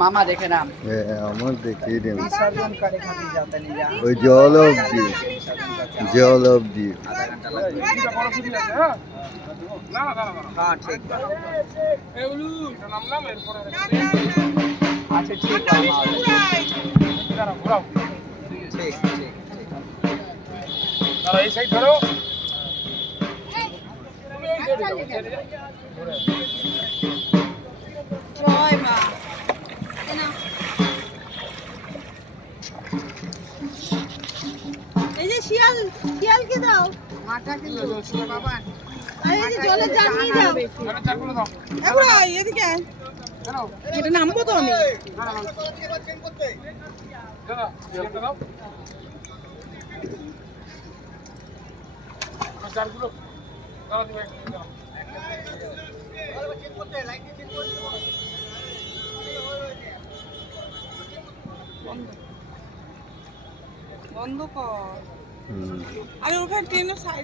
মামা দেখে নাম আমার দেখে ওই জল অব্দি জল অব্দি আচ্ছা ঠিক ঠিক এই সাইড ধরো এই যে শিয়াল শিয়ালকে দাও মাটাকে বাবা আরে এই যে জলে জান নিয়ে যাও এবার এদিকে আয় এটা নামবো তো আমি দাও চারগুলো দাও দিবে বন্ধ কর আরে ওখানে ট্রেনের সাইড